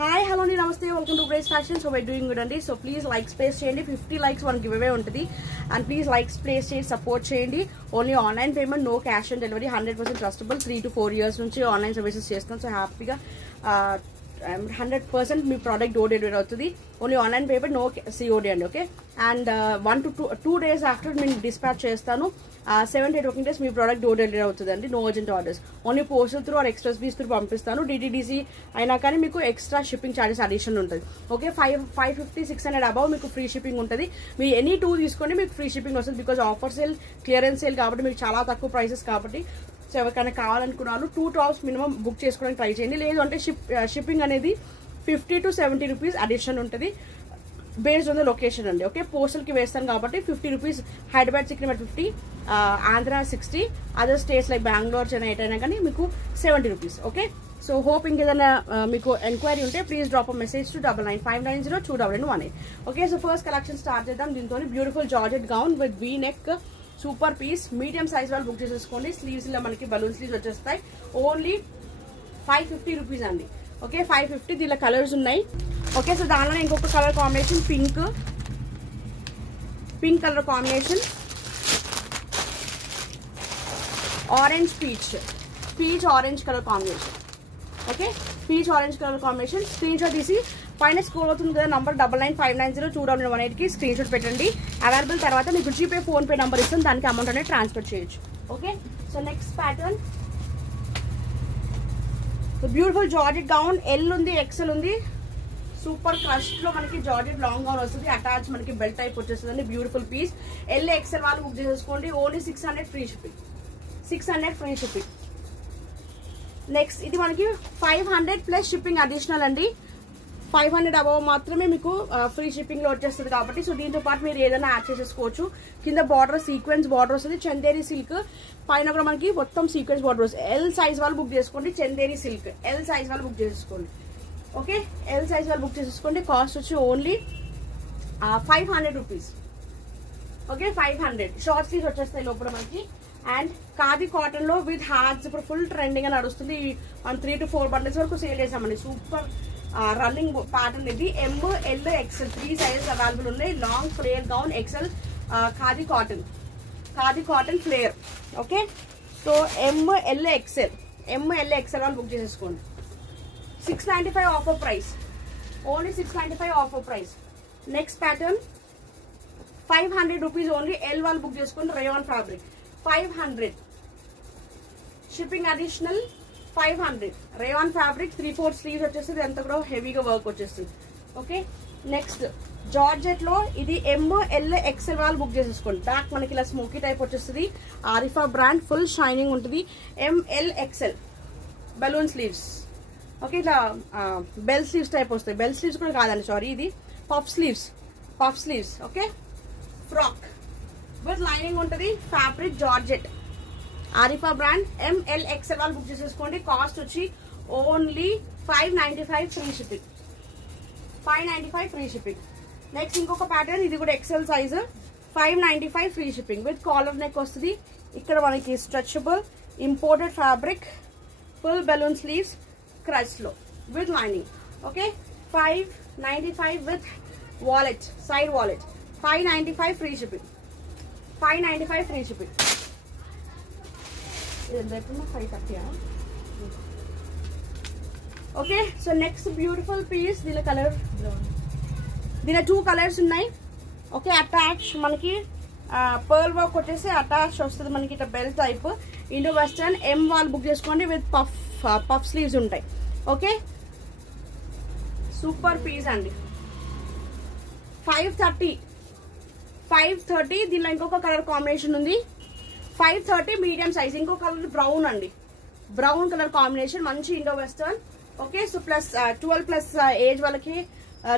Hi hello అండి నమస్తే welcome to Grace Fashion. So why doing good అండి. So please likes place చేయండి. 50 likes one giveaway ఉంటుంది. And please likes place చేసి support చేయండి. Only online payment, no cash on delivery, 100% trustable. 3 to 4 years నుంచి online services చేస్తున్నాం. So హ్యాపీగా 100% మీ product door delivery అవుతుంది. Only online payment, no COD అండి. Okay, and 1 to 2 days after నేను dispatch చేస్తాను. 7 to 8 working days మీ ప్రోడక్ట్ డోర్ డెలివరీ అవుతుంది అండి. No urgent orders, only postal through or express bees through పంపిస్తాను. డిటిడిసి అయినా కానీ మీకు ఎక్స్ట్రా షిప్పింగ్ ఛార్జెస్ అడిషన్ ఉంటుంది. ఓకే, 550, 600 అబౌవ్ మీకు ఫ్రీ షిప్పింగ్ ఉంటుంది. మీ ఎనీ 2 తీసుకోండి మీకు ఫ్రీ షిప్పింగ్ వస్తుంది. Because offer sale, clearance sale కాబట్టి మీకు చాలా తక్కువ ప్రైసెస్ కాబట్టి. సో ఎవరికైనా కావాలనుకున్నాను 2 tops మినిమం బుక్ చేసుకోవడానికి ట్రై చేయండి. లేదు అంటే షిప్పింగ్ అనేది 50 to 70 rupees అడిషన్ ఉంటుంది బేస్డ్ ఆన్ ద లొకేషన్ అండి. ఓకే, పోస్టల్కి వేస్తాను కాబట్టి 50 rupees. Hyderabad Secunderabad 50, Andhra 60, other states like Bengaluru, Chennai ఎటైనా కానీ మీకు 70 rupees. ఓకే, సో హోప్ ఇంకేదైనా మీకు ఎంక్వైరీ ఉంటే please drop a message to 9959902218. Okay, so first collection start చేద్దాం. దీంతో beautiful georgette gown with V neck, super piece. Medium size వాళ్ళు బుక్ చేసేసుకోండి. స్లీవ్స్ లో మనకి బలూన్ స్లీవ్స్ వచ్చేస్తాయి. ఓన్లీ 550 rupees అండి. ఓకే, 550. దీనిలో కలర్స్ ఉన్నాయి. ఓకే, సో దానిలో ఇంకొక colour combination pink colour combination, orange peach orange colour combination. Okay, peach orange colour combination. Screen shot తీసి పైన స్క్రోల్ అవుతుంది కదా నంబర్ 9959902218 కి స్క్రీన్ షాట్ పెట్టండి. అవైలబుల్ తర్వాత మీకు జీపే, ఫోన్ పే నంబర్ ఇస్తాను, దానికి అమౌంట్ అనేది ట్రాన్స్ఫర్ చేయొచ్చు. Okay, so next pattern beautiful georgette gown. L ఉంది, ఎక్సెల్ ఉంది. సూపర్ క్రష్ లో మనకి జార్జెట్ లాంగ్ గౌన్ వస్తుంది. అటాచ్ మనకి బెల్ట్ టైప్ వచ్చేస్తుంది. Beautiful piece. ఎల్ ఎక్సెల్ వాళ్ళు బుక్ చేసేసుకోండి. Only 600 free shipping. 600 free shipping. Next ఇది మనకి 500 ప్లస్ షిప్పింగ్ అడిషనల్ అండి. 500 అబవ్ మాత్రమే మీకు ఫ్రీ షిప్పింగ్ లో వచ్చేస్తుంది కాబట్టి. సో దీంతో పాటు మీరు ఏదైనా యాడ్ చేసేసుకోవచ్చు. కింద బార్డర్ సీక్వెన్స్ బార్డర్ వస్తుంది. చందేరి సిల్క్ పైన కూడా మనకి మొత్తం సీక్వెన్స్ బార్డర్ వస్తుంది. ఎల్ సైజ్ వాళ్ళు బుక్ చేసుకోండి. చందేరి సిల్క్ ఎల్ సైజ్ వాళ్ళు బుక్ చేసేసుకోండి. ఓకే, ఎల్ సైజ్ వాళ్ళు బుక్ చేసేసుకోండి. కాస్ట్ వచ్చి only 500 rupees. Okay, 500. Short sleeves వచ్చేస్తాయి లోపల మనకి. అండ్ ఖాదీ కాటన్ లో విత్ హ్యాట్స్ ఇప్పుడు ఫుల్ ట్రెండింగ్ అని నడుస్తుంది. మనం 3 to 4 bundles వరకు సేల్ చేసామండి. సూపర్ రన్నింగ్ ప్యాటర్న్ ఇది. ఎమ్, ఎల్, ఎక్సెల్ 3 సైజెస్ అవైలబుల్ ఉన్నాయి. Long flayer gown, XL, khadi cotton flare. Okay, so M, L, XL వాళ్ళు బుక్ చేసేసుకోండి. 695 offer price. Only 695 offer price. Next pattern 500 rupees only. L వాళ్ళు book చేసుకోండి. Rayon fabric 500. Shipping additional 500. Rayon fabric 3/4 sleeves వచ్చేస్తుంది. అంతా కూడా హెవీగా work వచ్చేస్తుంది. Okay, next georgette లో ఇది ఎమ్, ఎల్, ఎక్సెల్ వాళ్ళు బుక్ చేసేసుకోండి. బ్యాక్ మనకి ఇలా స్మోకీ టైప్ వచ్చేస్తుంది. ఆరిఫా బ్రాండ్, ఫుల్ షైనింగ్ ఉంటుంది. M, L, XL balloon sleeves. Okay, ఇట్లా బెల్ స్లీవ్స్ టైప్ వస్తాయి. బెల్ స్లీవ్స్ కూడా కాదండి, సారీ, ఇది puff sleeves. Okay, frock with lining ఉంటుంది. Fabric georgette, Arifa brand. M L XL వాళ్ళు బుక్ చేసేసుకోండి. కాస్ట్ వచ్చి only 595 free shipping. 595 free shipping. Next ఇంకొక ప్యాటర్న్, ఇది కూడా XL size. 595 free shipping with collar neck వస్తుంది. ఇక్కడ మనకి stretchable imported fabric, full balloon sleeves crush లో with lining. Okay, 595 with wallet, side wallet. 595 free shipping. 595 free shipping. Okay, so next beautiful piece. దీని colour, దీని 2 colours ఉన్నాయి. Okay, attach మనకి pearl work వచ్చేసి attach వస్తుంది మనకి. ఇట్లా belt type Indo western. M వాళ్ళు బుక్ చేసుకోండి విత్ పఫ్ స్లీవ్స్ ఉంటాయి. ఓకే, సూపర్ పీస్ అండి. 530. దీనిలో ఇంకొక కలర్ కాంబినేషన్ ఉంది. 530 మీడియం సైజ్. ఇంకో కలర్ బ్రౌన్ అండి. బ్రౌన్ కలర్ కాంబినేషన్, మంచి Indo western. Okay, so plus 12+ age వాళ్ళకి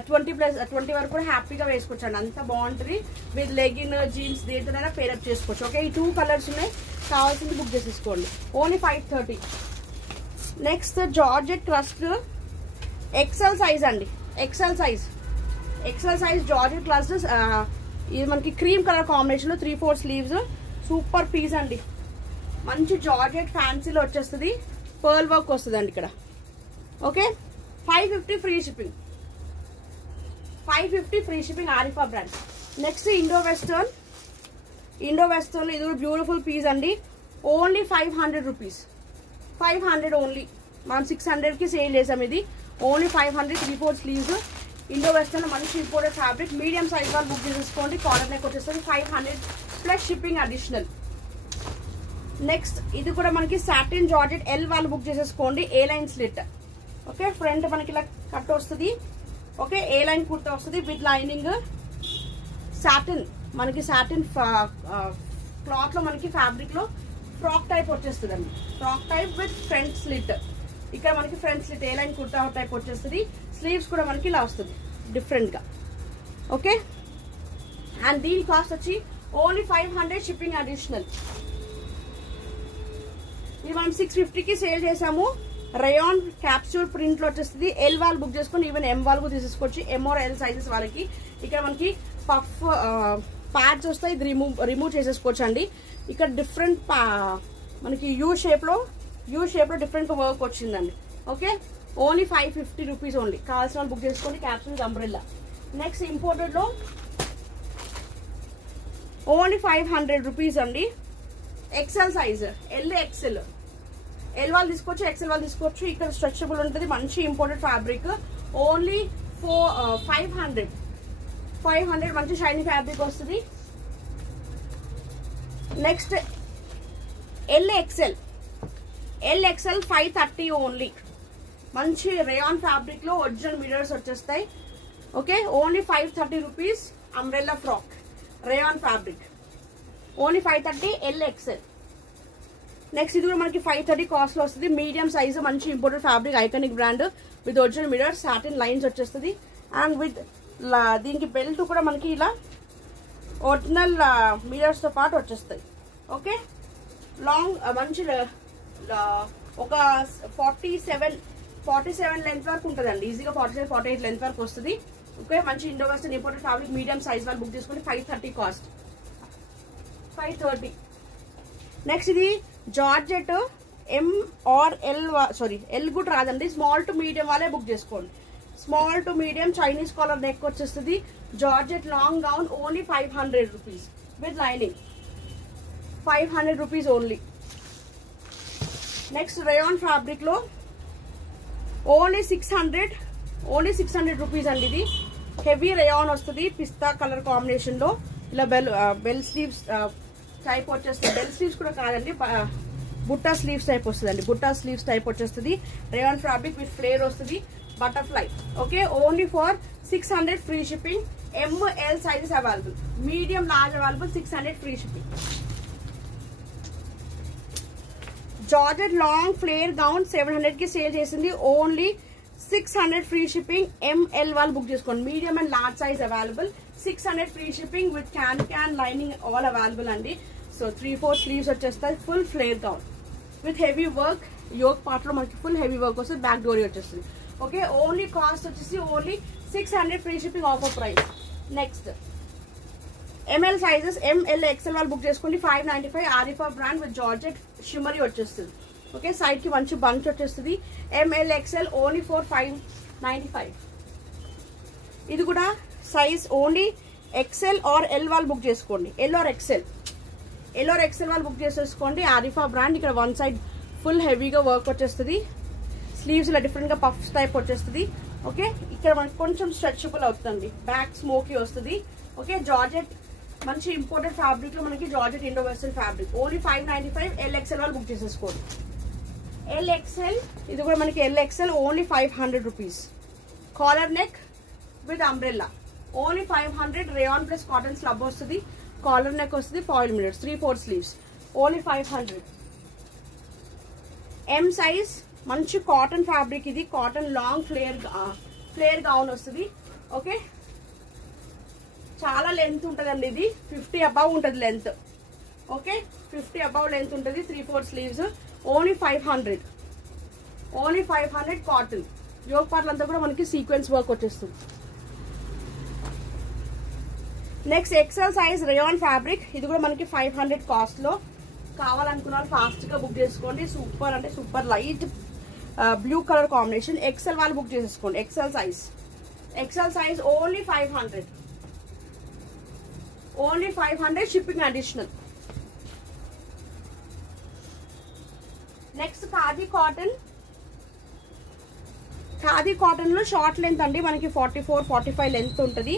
20 వరకు కూడా హ్యాపీగా వేసుకోవచ్చు అండి. అంత బాగుంటుంది. విత్ లెగిన్, జీన్స్ దేనితోనైనా పేరప్ చేసుకోవచ్చు. ఓకే, ఈ 2 కలర్స్ ఉన్నాయి. కావాల్సింది బుక్ చేసేసుకోండి. Only 530. Next georgette crust XL size అండి. XL size georgette crust. ఇది మనకి క్రీమ్ కలర్ కాంబినేషన్ లో 3/4 స్లీవ్స్. సూపర్ పీస్ అండి. మంచి జార్జెట్ ఫ్యాన్సీలో వచ్చేస్తుంది. పర్ల్ వర్క్ వస్తుందండి ఇక్కడ. Okay, 550 free shipping, 550 free shipping Arifa brand. Next Indo western లో ఇది కూడా బ్యూటిఫుల్ పీస్ అండి. Only 500 rupees, 500 only. మనం 600కి సేల్ చేసాం. ఇది ఓన్లీ 500, 3/4 స్లీవ్స్. ఇండో వెస్టర్న్ మంచి ఇంపోర్టెడ్ ఫ్యాబ్రిక్. మీడియం సైజ్ వాళ్ళు బుక్ చేసుకోండి. కాలర్ నెక్ వచ్చేస్తుంది 500 ప్లస్ షిప్పింగ్ అడిషనల్. నెక్స్ట్ ఇది కూడా మనకి సాటిన్ జార్జెట్ ఎల్ వాళ్ళు బుక్ చేసేసుకోండి. ఏ లైన్ స్లిట్. ఓకే, ఫ్రంట్ మనకి ఇలా కట్ వస్తుంది. ఓకే, ఏ లైన్ కుర్తా వస్తుంది విత్ లైనింగ్. సాటిన్ మనకి సాటిన్ క్లాత్ లో మనకి ఫ్యాబ్రిక్ లో ఫ్రాక్ టైప్ వచ్చేస్తుంది అండి. Frock type with front slit. ఇక్కడ మనకి ఫ్రంట్ స్లిట్ ఏ లైన్ కుర్తా టైప్ వచ్చేస్తుంది. స్లీవ్స్ కూడా మనకి ఇలా వస్తుంది డిఫరెంట్ గా. ఓకే, అండ్ దీని కాస్ట్ వచ్చి ఓన్లీ 500 షిప్పింగ్ అడిషనల్. ఇది మనం 650కి సేల్ చేసాము. రయాన్ క్యాప్సూల్ ప్రింట్ లో వచ్చేస్తుంది. ఎల్ వాళ్ళు బుక్ చేసుకొని ఈవెన్ ఎం వాళ్ళు కూడా తీసుకోవచ్చు. ఎం ఆర్ ఎల్ సైజెస్ వాళ్ళకి. ఇక్కడ మనకి పఫ్ ప్యాడ్స్ వస్తాయి. ఇది రిమూవ్ చేసేసుకోవచ్చు అండి. ఇక్కడ డిఫరెంట్ మనకి యూ షేప్ లో డిఫరెంట్ వర్క్ వచ్చిందండి. Okay, only 550 rupees only. కావాల్సిన వాళ్ళు బుక్ చేసుకోండి. Capsule umbrella. నెక్స్ట్ ఇంపోర్టెడ్ లో ఓన్లీ 500 రూపీస్ అండి. XL size, L XL. L వాళ్ళు తీసుకోవచ్చు, ఎక్సెల్ వాళ్ళు తీసుకోవచ్చు. ఇక్కడ స్ట్రెచబుల్ ఉంటుంది. మంచి ఇంపోర్టెడ్ ఫ్యాబ్రిక్. ఓన్లీ 500 మంచి షైనీ ఫ్యాబ్రిక్ వస్తుంది. Next L XL 530 only. మంచి రేయాన్ ఫ్యాబ్రిక్ లో ఒరిజినల్ మిర్రర్స్ వచ్చేస్తాయి. Okay, only 530 rupees. Umbrella frock rayon fabric only 530 L XL. Next ఇది కూడా మనకి 530 కాస్ట్ లో వస్తుంది. మీడియం సైజ్ మంచి imported fabric, iconic brand with original mirror, satin lines వచ్చేస్తుంది. అండ్ విత్ దీనికి బెల్ట్ కూడా మనకి ఇలా ఒరిజినల్ మిర్రర్స్ తో పాటు వచ్చేస్తాయి. ఓకే, లాంగ్ మంచి ఒక 47 లెంత్ వరకు ఉంటుందండి. ఈజీగా 47-48 లెంత్ వరకు వస్తుంది. ఓకే, మంచి Indo western imported fabric. Medium size వాళ్ళు బుక్ చేసుకుని 530 కాస్ట్, 530. నెక్స్ట్ ఇది georgette M are L, sorry L కూడా రాదండి. స్మాల్ టు మీడియం వాళ్ళే బుక్ చేసుకోండి. Small to medium Chinese collar neck వచ్చేస్తుంది. Georgette long gown only 500 rupees with lining, 500 rupees only. Next rayon fabric లో only 600 rupees అండి. ఇది heavy rayon వస్తుంది. పిస్తా colour combination లో ఇలా బెల్ స్లీవ్స్ టైప్ వచ్చేస్తుంది. బెల్ స్లీవ్స్ కూడా కాదండి, బుట్టా స్లీవ్స్ టైప్ వస్తుంది. బుట్టా స్లీవ్స్ టైప్ వచ్చేస్తుంది. రేయాన్ ఫ్యాబ్రిక్ విత్ ఫ్లేర్ వస్తుంది. Butterfly. Okay, only for 600 free shipping. ML sizes available. Medium large available. 600 free shipping. Georgette long flare gown 700కి sale చేసింది. Only 600 free shipping. ML వాళ్ళు book చేసుకోండి. Medium and large size available. 600 free shipping with can lining all available అండి. So 3/4 sleeves వచ్చేస్తాయి. Full flare gown with heavy work. Yoke part లో మనకి full heavy work వస్తుంది. Back డోరీ వచ్చేస్తుంది. Okay, only cost వచ్చేసి only 600 free shipping offer price. Next ML sizes ML XL వాళ్ళు book చేసుకోండి. 595 Arifa brand with georgette shimmery వచ్చేస్తుంది. ఓకే, సైడ్ కి మంచి బంచ్ వచ్చేస్తుంది. ML XL only for 595. ఇది కూడా size only XL or L వాళ్ళు బుక్ చేసుకోండి. L ఆర్ XL వాళ్ళు బుక్ చేసేసుకోండి. ఆరిఫా బ్రాండ్. ఇక్కడ వన్ సైడ్ ఫుల్ హెవీగా వర్క్ వచ్చేస్తుంది. స్లీవ్స్ ఇలా డిఫరెంట్ గా పఫ్స్ టైప్ వచ్చేస్తుంది. ఓకే, ఇక్కడ మనకి కొంచెం స్ట్రెచబుల్ అవుతుంది. బ్యాక్ స్మోకీ వస్తుంది. ఓకే, జార్జెట్ మంచి ఇంపోర్టెడ్ ఫ్యాబ్రిక్ లో మనకి georgette Indo western fabric. Only 595. LXL వాళ్ళు బుక్ చేసేసుకోండి. LXL ఇది కూడా మనకి LXL only 500 rupees. Collar neck with umbrella only 500. Rayon plus cotton slub వస్తుంది. కాలర్ నెక్ వస్తుంది. Foil mirrors. 3/4 sleeves only 500. M size మంచి కాటన్ ఫ్యాబ్రిక్. ఇది కాటన్ లాంగ్ ఫ్లేర్ గౌన్ వస్తుంది. ఓకే, చాలా లెంత్ ఉంటుందండి. ఇది 50 అబౌవ్ ఉంటుంది లెంత్. ఓకే, 50 అబౌవ్ లెంత్ ఉంటుంది. 3/4 sleeves only 500. Cotton. Yoke part అంతా కూడా మనకి సీక్వెన్స్ వర్క్ వచ్చేస్తుంది. Next XL size rayon fabric. ఇది కూడా మనకి 500 కాస్ట్ లో. కావాలనుకున్న వాళ్ళు ఫాస్ట్ గా బుక్ చేసుకోండి. సూపర్ అంటే super light blue colour combination. XL వాళ్ళు బుక్ చేసేసుకోండి. XL size only 500. Only 500 shipping additional. Next khadi cotton లో షార్ట్ లెంత్ అండి, మనకి 44-45 లెంత్ ఉంటుంది.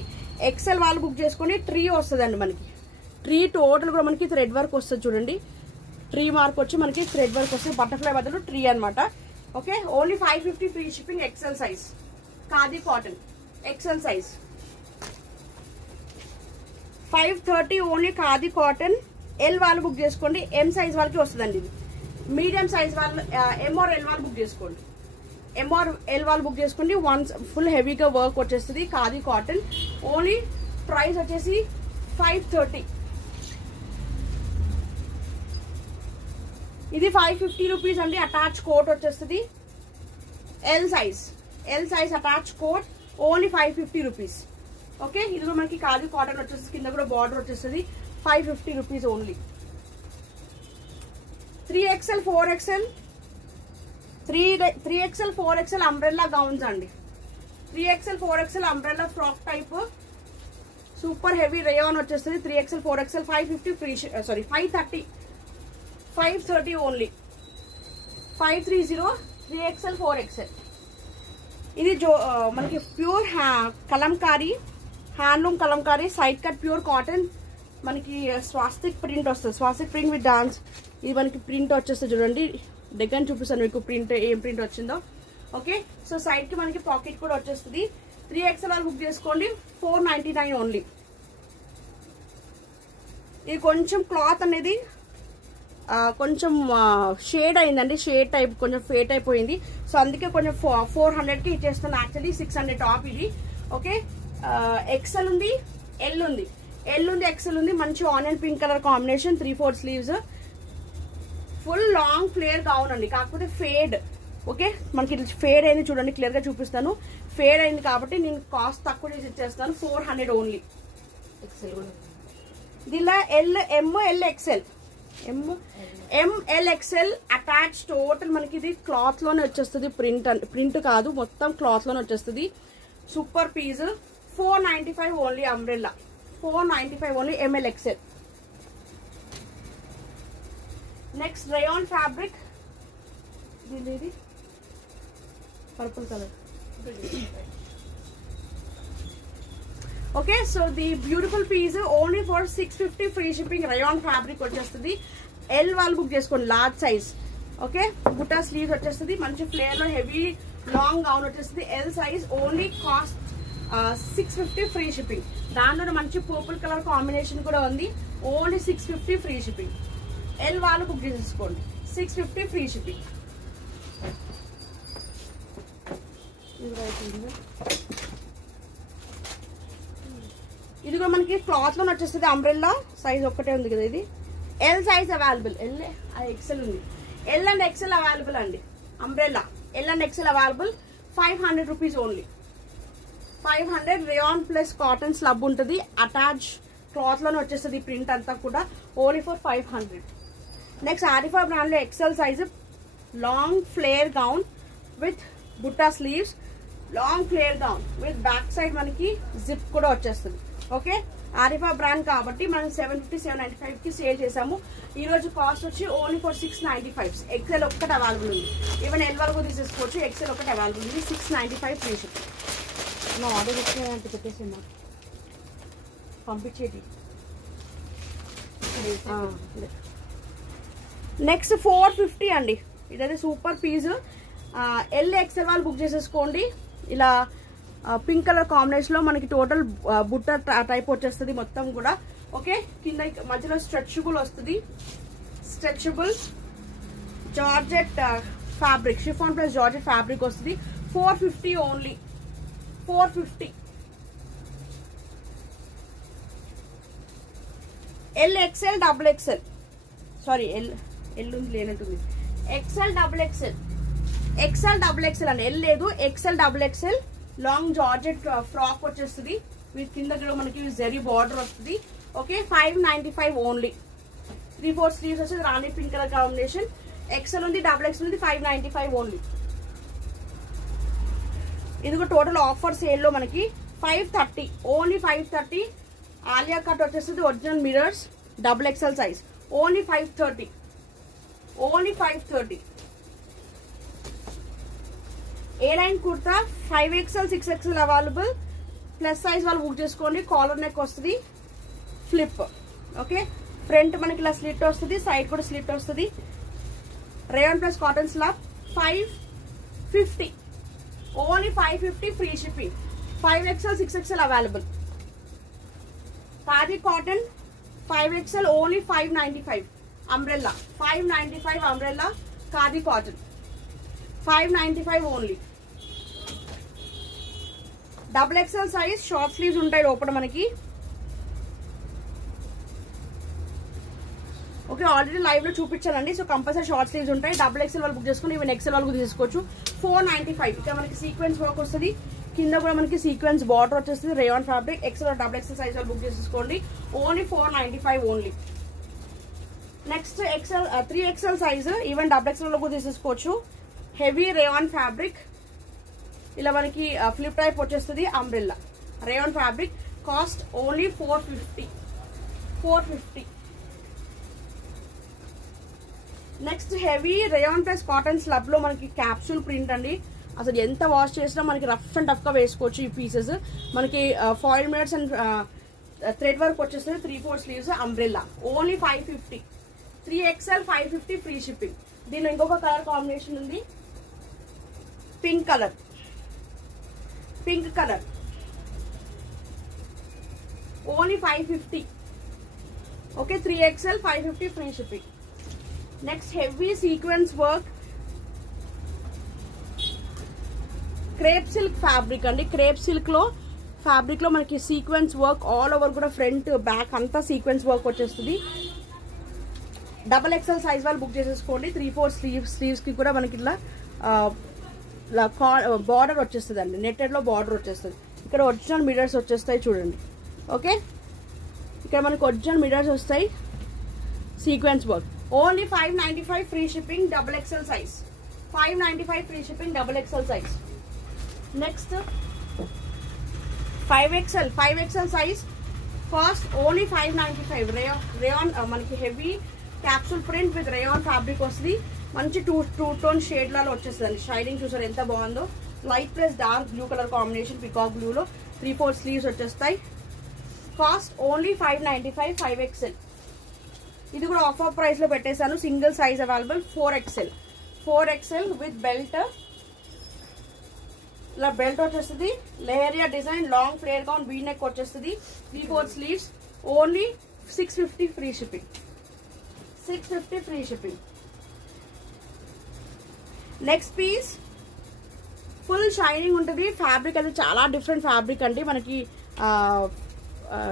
ఎక్సెల్ వాళ్ళు బుక్ చేసుకొని ట్రీ వస్తుందండి. మనకి ట్రీ టోటల్ కూడా మనకి థ్రెడ్ వర్క్ వస్తుంది చూడండి. ట్రీ మార్క్ వచ్చి మనకి థ్రెడ్ వర్క్ వస్తుంది, బటర్ఫ్లై బదులు ట్రీ అనమాట. Okay, only 550 free shipping. XL size khadi cotton XL size 530 only khadi cotton. L వాళ్ళు బుక్ చేసుకోండి. ఎం సైజ్ వాళ్ళకి వస్తుందండి ఇది. మీడియం సైజ్ వాళ్ళు ఎం ఆర్ ఎల్ వాళ్ళు బుక్ చేసుకోండి. ఎం ఆర్ ఎల్ వాళ్ళు బుక్ చేసుకోండి. వన్స్ ఫుల్ హెవీగా వర్క్ వచ్చేస్తుంది ఖాదీ కాటన్. ఓన్లీ ప్రైస్ వచ్చేసి 530. ఇది 550 రూపీస్ అండి. అటాచ్ కోట్ వచ్చేస్తుంది. L size attach coat only 550 rupees. Okay, ఇది కూడా మనకి ఖాదీ కాటన్ వచ్చేస్తుంది. కింద కూడా బార్డర్ వచ్చేస్తుంది. 550 rupees only. 3XL 4XL umbrella gowns అండి. 3XL 4XL umbrella frock type super heavy rayon వచ్చేస్తుంది. 3XL 4XL 550 free, sorry 530 only. 530 3XL 4XL. ఇది మనకి pure Kalamkari, handloom Kalamkari side cut pure cotton. మనకి స్వాస్తిక్ ప్రింట్ వస్తుంది. Swastik print with dance. ఇది మనకి print వచ్చేస్తుంది చూడండి. దగ్గర చూపిస్తాను మీకు ప్రింట్ ఏం ప్రింట్ వచ్చిందో. ఓకే, సో సైడ్ కి మనకి పాకెట్ కూడా వచ్చేస్తుంది. 3XL వాళ్ళు బుక్ చేసుకోండి. 499 ఓన్లీ. ఇది కొంచెం క్లాత్ అనేది కొంచెం షేడ్ అయిందండి. షేడ్ టైప్ కొంచెం ఫేట్ అయిపోయింది. సో అందుకే కొంచెం 400కి ఇచ్చేస్తాను. యాక్చువల్లీ 600 టాప్ ఇది. ఓకే, ఎక్సెల్ ఉంది, ఎల్ ఉంది, ఎక్సెల్ ఉంది. మంచి onion pink colour combination. 3/4 sleeves. Full long flare gown అండి, కాకపోతే ఫేడ్. ఓకే, మనకి ఫేడ్ అయింది చూడండి. క్లియర్ గా చూపిస్తాను. ఫేడ్ అయింది కాబట్టి నేను కాస్ట్ తక్కువ చేసి ఇచ్చేస్తాను. 400 ఓన్లీ. దీనిలో ML XL అటాచ్ టోటల్ మనకి ఇది క్లాత్ లోనే వచ్చేస్తుంది. ప్రింట్ కాదు, మొత్తం క్లాత్ లోనే వచ్చేస్తుంది. Super piece. 495 only. Umbrella 495 only. ML XL. Next rayon fabric. ఇది purple colour. Okay, so the beautiful piece only for 650 free shipping. Rayon fabric వచ్చేస్తుంది. ఎల్ వాళ్ళు బుక్ చేసుకోండి. Large size. Okay, butta sleeves వచ్చేస్తుంది. మంచి ఫ్లేర్ లో heavy long gown వచ్చేస్తుంది. L size only cost 650 free shipping. దాంట్లో మంచి పర్పుల్ కలర్ కాంబినేషన్ కూడా ఉంది. Only 650 free shipping. ఎల్ వాళ్ళు బుక్ చేసేసుకోండి. 650 ఫ్రీ షిప్పింగ్. ఇది కూడా మనకి క్లాత్ లో వచ్చేస్తుంది. అంబ్రెల్లా సైజ్ ఒక్కటే ఉంది కదా ఇది. L size available. ఎక్సెల్ ఉంది. ఎల్ అండ్ ఎక్సెల్ అవైలబుల్ అండి. Umbrella L and XL available. 500 rupees only. 500 rayon plus cotton slub ఉంటుంది. అటాచ్ క్లాత్ లోనే వచ్చేస్తుంది. ప్రింట్ అంతా కూడా only for 500. Next Arifa brand లో XL size long flare gown with butta sleeves. Long flare gown with back side మనకి zip కూడా వచ్చేస్తుంది. Okay, Arifa brand కాబట్టి మనం 750-795 కి సేల్ చేసాము. ఈ రోజు కాస్ట్ వచ్చి ఓన్లీ ఫర్ 695. ఎక్సెల్ ఒక్కటి అవైలబుల్ ఉంది. ఈవెన్ ఎల్ వరకు తీసేసుకోవచ్చు. ఎక్సెల్ ఒకటి అవైలబుల్ ఉంది. 695 ఫ్రీ షిప్పింగ్. నా ఆర్డర్ వచ్చినాయంటే చెప్పేసి పంపించేది. నెక్స్ట్ 450 అండి. ఇదైతే సూపర్ పీస్. ఎల్ ఎక్సెల్ వాళ్ళు బుక్ చేసేసుకోండి. ఇలా పింక్ కలర్ కాంబినేషన్ లో మనకి టోటల్ బుట్ట టైప్ వచ్చేస్తుంది మొత్తం కూడా. ఓకే, కింద మధ్యలో స్ట్రెచబుల్ వస్తుంది. Stretchable georgette fabric, chiffon plus georgette fabric వస్తుంది. 450 only. 450. L XL double XL, sorry L ఉంది లేనట్టుంది. XL double XL. XL double XL అండి. ఎల్ లేదు, XL double XL. Long georgette frock వచ్చేస్తుంది. వీటి కింద కూడా మనకి జరీ బార్డర్ వస్తుంది. Okay, 595 only. 3/4 స్లీవ్స్ వచ్చేది. Rani pink colour combination. XL ఉంది, డబుల్ ఎక్సెల్ ఉంది. 595 ఓన్లీ. ఇది కూడా టోటల్ ఆఫర్ సేల్ లో మనకి 530, ఓన్లీ 530. ఆలియా కట్ వచ్చేస్తుంది original mirrors XXL size, only 530, only 530. A line kurta 5XL 6XL available. Plus size వాళ్ళు బుక్ చేసుకోండి. కాలర్ నెక్ వస్తుంది, ఫ్లిప్. ఓకే, ఫ్రంట్ మనకి ఇలా స్లిట్ వస్తుంది, సైడ్ కూడా స్లిట్ వస్తుంది. Rayon plus cotton slab 550, only 550 free shipping. 5XL 6XL available. Khadi cotton 5XL only 595. Umbrella 595, umbrella khadi cotton 595 only. XXL size short sleeves ఉంటాయి లోపల మనకి. ఓకే, ఆల్రెడీ లైవ్ లో చూపించానండి. సో కంపల్సరీ షార్ట్ స్లీవ్స్ ఉంటాయి. XXL వాళ్ళు book చేసుకుని even XL వాళ్ళు తీసుకోవచ్చు. 495. ఇక్కడ మనకి సీక్వెన్స్ వర్క్ వస్తుంది, కింద కూడా మనకి సీక్వెన్స్ బార్డర్ వచ్చేస్తుంది. Rayon fabric. XL XXL size వాళ్ళు బుక్ చేసుకోండి, only 495 only. Next XL 3XL size even XXL లో కూడా తీసుకోవచ్చు. హెవీ రేయాన్ ఫ్యాబ్రిక్, ఇలా మనకి ఫ్లిప్ టైప్ వచ్చేస్తుంది. Umbrella rayon fabric, cost only 450, 450. Next heavy rayon plus cotton slub లో మనకి క్యాప్సూల్ ప్రింట్ అండి. అసలు ఎంత వాష్ చేసినా మనకి రఫ్ అండ్ టఫ్ గా వేసుకోవచ్చు. ఈ పీసెస్ మనకి foil mirrors and thread work వచ్చేస్తుంది. 3/4 sleeves, umbrella only 550. 3XL 550 free shipping. దీనిలో ఇంకొక కలర్ కాంబినేషన్ ఉంది, pink colour, pink colour only 550. Okay, 3XL 550 free shipping. Next heavy sequence work crepe silk fabric అండి. Crepe silk లో fabric లో మనకి sequence work all over కూడా front back అంతా sequence work వచ్చేస్తుంది. XXL సైజ్ వాళ్ళు book చేసేసుకోండి. 3/4 స్లీవ్స్ కి కూడా మనకి ఇట్లా బార్డర్ వచ్చేస్తుంది అండి. నెట్టెడ్ లో బార్డర్ వచ్చేస్తుంది. ఇక్కడ ఒరిజినల్ మిరర్స్ వచ్చేస్తాయి చూడండి. ఓకే, ఇక్కడ మనకి ఒరిజినల్ మిరర్స్ వస్తాయి. Sequence work only 595 free shipping. XXL size 595 free shipping. XXL size. Next 5XL size cost only 595. Rayon మనకి heavy capsule print with rayon fabric వస్తుంది. మంచి టూ టోన్ షేడ్ లాగా వచ్చేస్తుంది. షైనింగ్ చూసారు ఎంత బాగుందో. Light plus dark blue colour combination, peacock blue లో 3/4 sleeves వచ్చేస్తాయి. Cost only 595. 5XL. ఇది కూడా ఆఫర్ ప్రైస్ లో పెట్టేశాను. Single size available. 4XL with belt. ఇలా బెల్ట్ వచ్చేస్తుంది. లేరియా design, long flare gown, V neck వచ్చేస్తుంది. 3/4 sleeves, only 650 free shipping. 650 free shipping. Next piece full shining ఉంటుంది. ఫ్యాబ్రిక్ అయితే చాలా డిఫరెంట్ ఫ్యాబ్రిక్ అండి. మనకి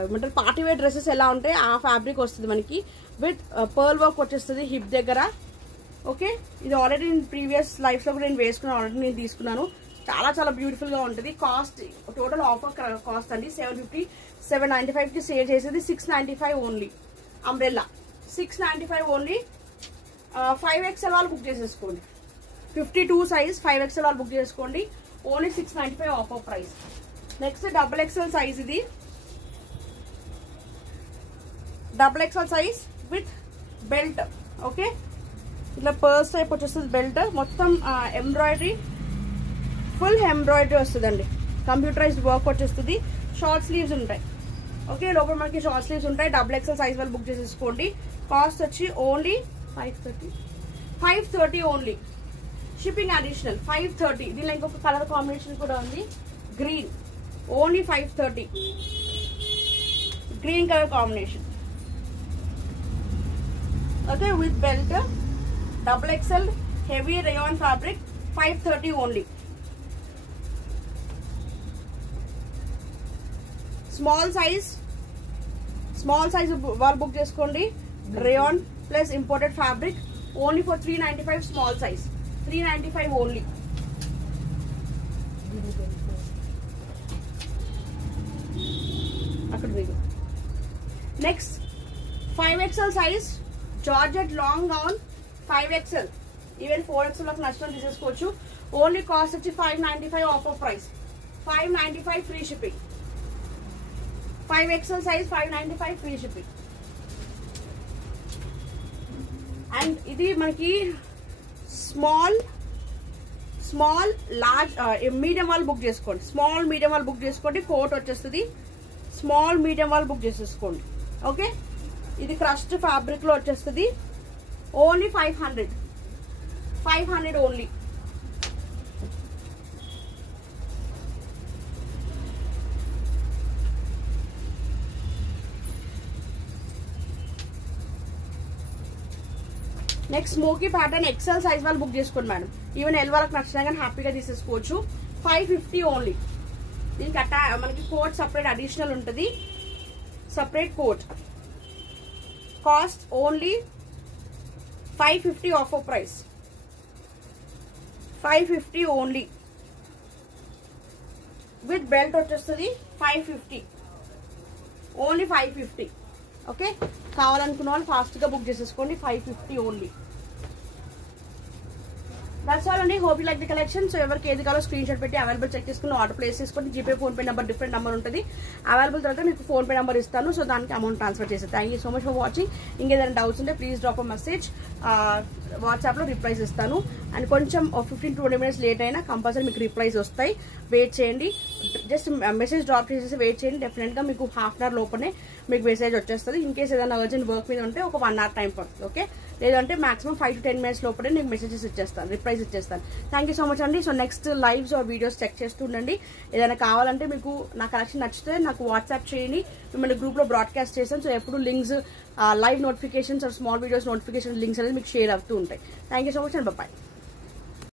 ఏమంటారు పార్టీ వేర్ డ్రెస్సెస్ ఎలా ఉంటాయి ఆ ఫ్యాబ్రిక్ వస్తుంది మనకి. విత్ పర్ల్ వర్క్ వచ్చేస్తుంది హిప్ దగ్గర. ఓకే, ఇది ఆల్రెడీ నేను ప్రీవియస్ లైఫ్ లో కూడా నేను వేసుకున్నాను, ఆల్రెడీ నేను తీసుకున్నాను. చాలా చాలా బ్యూటిఫుల్ గా ఉంటుంది. కాస్ట్ టోటల్ ఆఫర్ కాస్ట్ అండి 750. 795 కి సేల్ చేసేది 695 ఓన్లీ. Umbrella 695 only. 5XL వాళ్ళు బుక్ చేసేసుకోండి. 52 సైజ్ 5XL వాళ్ళు బుక్ చేసుకోండి, only 695 offer price. Next XXL size. ఇది XXL size with belt. Okay, ఇట్లా పర్స్ టైప్ వచ్చేస్తుంది. బెల్ట్ మొత్తం ఎంబ్రాయిడరీ, ఫుల్ ఎంబ్రాయిడరీ వస్తుందండి. కంప్యూటరైజ్డ్ వర్క్ వచ్చేస్తుంది. షార్ట్ స్లీవ్స్ ఉంటాయి. ఓకే, లోపల మనకి షార్ట్ స్లీవ్స్ ఉంటాయి. XXL సైజ్ వాళ్ళు బుక్ చేసేసుకోండి. కాస్ట్ వచ్చి ఓన్లీ 530 ఓన్లీ. Shipping additional 530. దీనిలో ఇంకొక కలర్ కాంబినేషన్ కూడా ఉంది, green, only 530. Green colour combination. Okay, with belt. XXL heavy rayon fabric 530 only. Small size వాళ్ళు బుక్ చేసుకోండి. Rayon plus imported fabric, only for 395. Small size 395 only. అక్కడ next 5XL size georgette long gown 5XL. Even 4XL నష్టం తీసేసుకోవచ్చు. Only cost వచ్చి 595 offer price. 595 free shipping. 5XL size 595 free shipping. And ఇది మనకి small large medium వాళ్ళు book చేసుకోండి. Small medium వాళ్ళు book చేసుకోండి. కోట్ వచ్చేస్తుంది. స్మాల్ మీడియం వాళ్ళు బుక్ చేసేసుకోండి. ఓకే, ఇది క్రష్డ్ ఫ్యాబ్రిక్ లో వచ్చేస్తుంది. Only 500 only. Next smoky pattern XL size వాళ్ళు బుక్ చేసుకోండి మేడం. ఈవెన్ ఎల్ వాళ్ళకి నచ్చినా కానీ హ్యాపీగా తీసేసుకోవచ్చు. 550 ఓన్లీ. దీనికి మనకి కోట్ సపరేట్ అడిషనల్ ఉంటుంది. Separate coat cost only 550 offer price. 550 only. With belt వచ్చేస్తుంది 550 ఓన్లీ. 550. ఓకే, కావాలనుకున్న వాళ్ళు ఫాస్ట్ గా బుక్ చేసేసుకోండి. 550 ఓన్లీ. దట్స్ ఆల్ అండి. Hope you like the collection. So ఎవరికి ఏది కావాలో స్క్రీన్ షాట్ పెట్టి అవైలబుల్ చెక్ చేసుకుని ఆర్డర్ ప్లేస్ చేసుకోండి. GPay phone pay number different number ఉంటుంది. అవైలబుల్ తర్వాత మీకు ఫోన్ పే నెంబర్ ఇస్తాను. సో దానికి అమౌంట్ ట్రాన్స్ఫర్ చేస్తాను. Thank you so much for watching. ఇంకేదైనా డౌట్స్ ఉంటే ప్లీజ్ డ్రాప్ అ మెసేజ్. వాట్సాప్లో రిప్లైస్ ఇస్తాను. అండ్ కొంచెం 15-20 మినిట్స్ లేట్ అయినా కంపల్సరీ మీకు రిప్లైస్ వస్తాయి. వెయిట్ చేయండి. జస్ట్ మెసేజ్ డ్రాప్ చేసేసి వెయిట్ చేయండి. డెఫినెట్గా మీకు హాఫ్ అన్ అవర్ లోపలే మీకు మెసేజ్ వచ్చేస్తుంది. ఇన్ కేసు ఏదైనా అర్జెంట్ వర్క్ మీద ఉంటే ఒక 1 hour టైం పడుతుంది. ఓకే, లేదంటే మాక్సిమం 5 to 10 minutes లోపలే నేను మెసేజెస్ ఇచ్చేస్తాను, రిప్లైస్ ఇచ్చేస్తాను. థ్యాంక్ యూ సో మచ్ అండి. So next lives or videos check చేస్తూ ఉండండి. ఏదైనా కావాలంటే మీకు నా కలెక్షన్ నచ్చితే నాకు వాట్సాప్ చేయండి. మిమ్మల్ని గ్రూప్లో బ్రాడ్కాస్ట్ చేస్తాను. సో ఎప్పుడు links, live notifications or small videos notification links అనేది మీకు షేర్ అవుతూ ఉంటాయి. Thank you so much and bye.